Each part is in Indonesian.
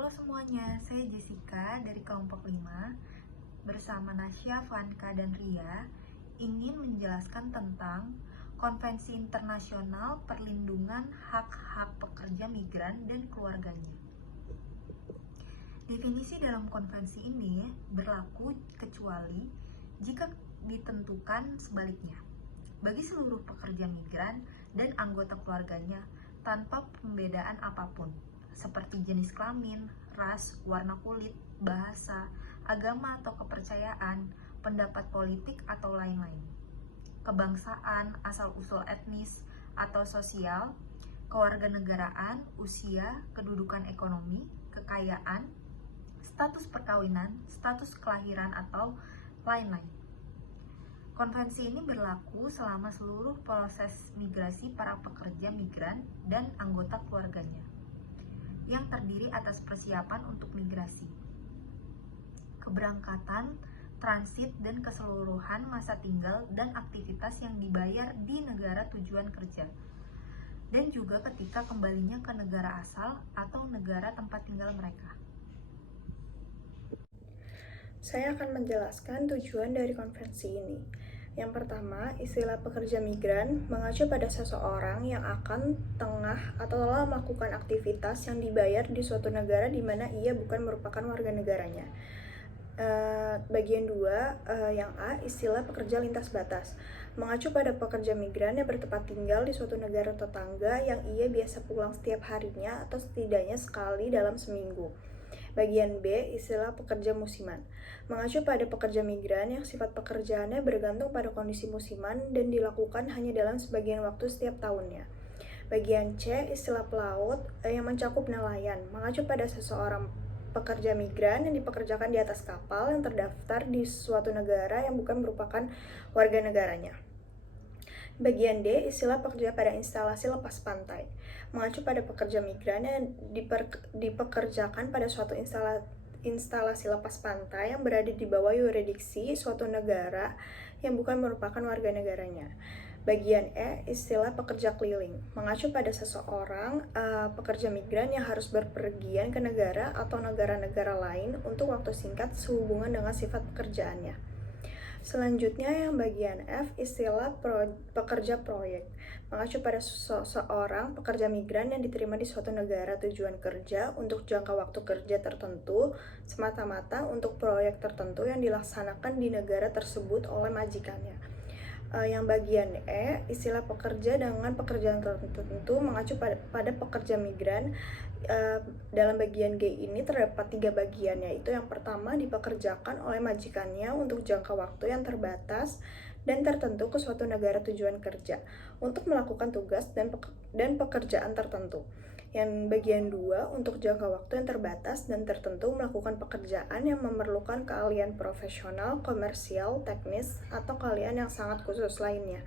Halo semuanya, saya Jessica dari kelompok 5 bersama Nasya, Vanka, dan Ria ingin menjelaskan tentang Konvensi Internasional Perlindungan Hak-Hak Pekerja Migran dan Keluarganya. Definisi dalam konvensi ini berlaku kecuali jika ditentukan sebaliknya bagi seluruh pekerja migran dan anggota keluarganya tanpa pembedaan apapun, seperti jenis kelamin, ras, warna kulit, bahasa, agama atau kepercayaan, pendapat politik atau lain-lain, kebangsaan, asal-usul etnis atau sosial, kewarganegaraan, usia, kedudukan ekonomi, kekayaan, status perkawinan, status kelahiran, atau lain-lain. Konvensi ini berlaku selama seluruh proses migrasi para pekerja migran dan anggota keluarganya, yang terdiri atas persiapan untuk migrasi, keberangkatan, transit, dan keseluruhan masa tinggal dan aktivitas yang dibayar di negara tujuan kerja, dan juga ketika kembalinya ke negara asal atau negara tempat tinggal mereka. Saya akan menjelaskan tujuan dari konvensi ini. Yang pertama, istilah pekerja migran mengacu pada seseorang yang akan, tengah, atau telah melakukan aktivitas yang dibayar di suatu negara di mana ia bukan merupakan warga negaranya. Bagian 2, yang A, istilah pekerja lintas batas mengacu pada pekerja migran yang bertempat tinggal di suatu negara tetangga yang ia biasa pulang setiap harinya atau setidaknya sekali dalam seminggu. Bagian B, istilah pekerja musiman mengacu pada pekerja migran yang sifat pekerjaannya bergantung pada kondisi musiman dan dilakukan hanya dalam sebagian waktu setiap tahunnya. Bagian C, istilah pelaut yang mencakup nelayan mengacu pada seseorang pekerja migran yang dipekerjakan di atas kapal yang terdaftar di suatu negara yang bukan merupakan warga negaranya. Bagian D, istilah pekerja pada instalasi lepas pantai mengacu pada pekerja migran yang dipekerjakan pada suatu instalasi lepas pantai yang berada di bawah yurisdiksi suatu negara yang bukan merupakan warga negaranya. Bagian E, istilah pekerja keliling mengacu pada seseorang pekerja migran yang harus berpergian ke negara atau negara-negara lain untuk waktu singkat sehubungan dengan sifat pekerjaannya. Selanjutnya yang bagian F, istilah pekerja proyek mengacu pada seseorang pekerja migran yang diterima di suatu negara tujuan kerja untuk jangka waktu kerja tertentu semata-mata untuk proyek tertentu yang dilaksanakan di negara tersebut oleh majikannya. Yang bagian E, istilah pekerja dengan pekerjaan tertentu mengacu pada pekerja migran. Dalam bagian G ini terdapat 3 bagian, yaitu yang pertama dipekerjakan oleh majikannya untuk jangka waktu yang terbatas dan tertentu ke suatu negara tujuan kerja untuk melakukan tugas dan pekerjaan tertentu. Yang bagian 2 untuk jangka waktu yang terbatas dan tertentu melakukan pekerjaan yang memerlukan keahlian profesional, komersial, teknis, atau keahlian yang sangat khusus lainnya.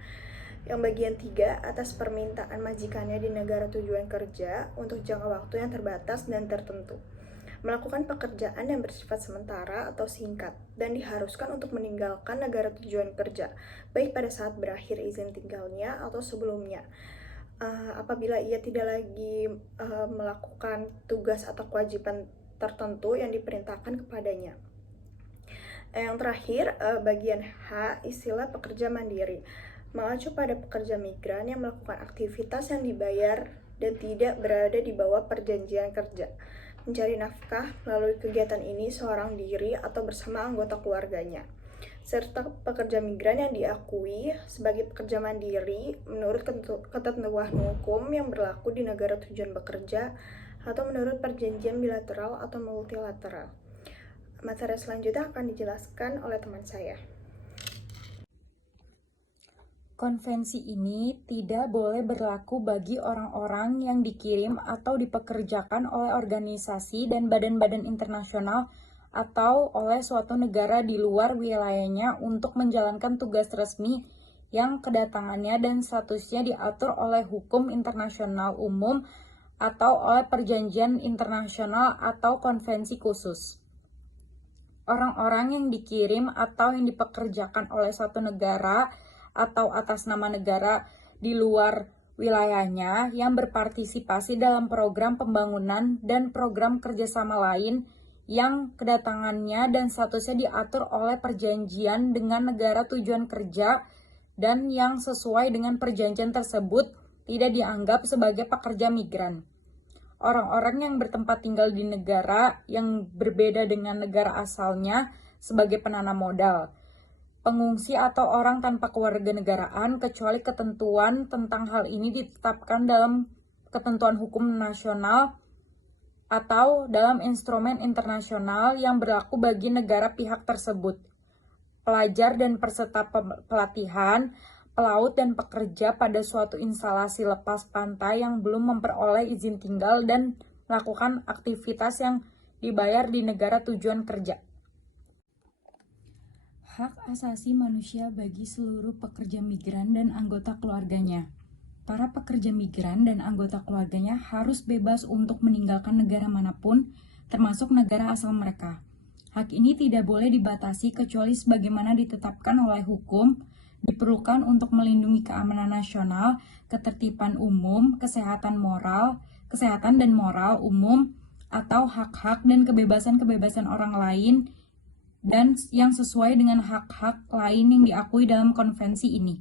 Yang bagian 3 atas permintaan majikannya di negara tujuan kerja untuk jangka waktu yang terbatas dan tertentu. Melakukan pekerjaan yang bersifat sementara atau singkat dan diharuskan untuk meninggalkan negara tujuan kerja, baik pada saat berakhir izin tinggalnya atau sebelumnya. Apabila ia tidak lagi melakukan tugas atau kewajiban tertentu yang diperintahkan kepadanya. Yang terakhir, bagian H, istilah pekerja mandiri mengacu pada pekerja migran yang melakukan aktivitas yang dibayar dan tidak berada di bawah perjanjian kerja, mencari nafkah melalui kegiatan ini seorang diri atau bersama anggota keluarganya, serta pekerja migran yang diakui sebagai pekerja mandiri menurut ketentuan hukum yang berlaku di negara tujuan bekerja atau menurut perjanjian bilateral atau multilateral. Materi selanjutnya akan dijelaskan oleh teman saya. Konvensi ini tidak boleh berlaku bagi orang-orang yang dikirim atau dipekerjakan oleh organisasi dan badan-badan internasional atau oleh suatu negara di luar wilayahnya untuk menjalankan tugas resmi yang kedatangannya dan statusnya diatur oleh hukum internasional umum atau oleh perjanjian internasional atau konvensi khusus. Orang-orang yang dikirim atau yang dipekerjakan oleh suatu negara atau atas nama negara di luar wilayahnya yang berpartisipasi dalam program pembangunan dan program kerjasama lain yang kedatangannya dan statusnya diatur oleh perjanjian dengan negara tujuan kerja dan yang sesuai dengan perjanjian tersebut tidak dianggap sebagai pekerja migran. Orang-orang yang bertempat tinggal di negara yang berbeda dengan negara asalnya sebagai penanam modal. Pengungsi atau orang tanpa kewarganegaraan kecuali ketentuan tentang hal ini ditetapkan dalam ketentuan hukum nasional atau dalam instrumen internasional yang berlaku bagi negara pihak tersebut. Pelajar dan peserta pelatihan, pelaut dan pekerja pada suatu instalasi lepas pantai yang belum memperoleh izin tinggal dan melakukan aktivitas yang dibayar di negara tujuan kerja. Hak asasi manusia bagi seluruh pekerja migran dan anggota keluarganya. Para pekerja migran dan anggota keluarganya harus bebas untuk meninggalkan negara manapun, termasuk negara asal mereka. Hak ini tidak boleh dibatasi kecuali sebagaimana ditetapkan oleh hukum, diperlukan untuk melindungi keamanan nasional, ketertiban umum, kesehatan dan moral umum, atau hak-hak dan kebebasan-kebebasan orang lain, dan yang sesuai dengan hak-hak lain yang diakui dalam konvensi ini.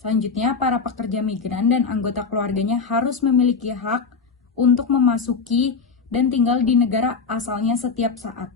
Selanjutnya, para pekerja migran dan anggota keluarganya harus memiliki hak untuk memasuki dan tinggal di negara asalnya setiap saat.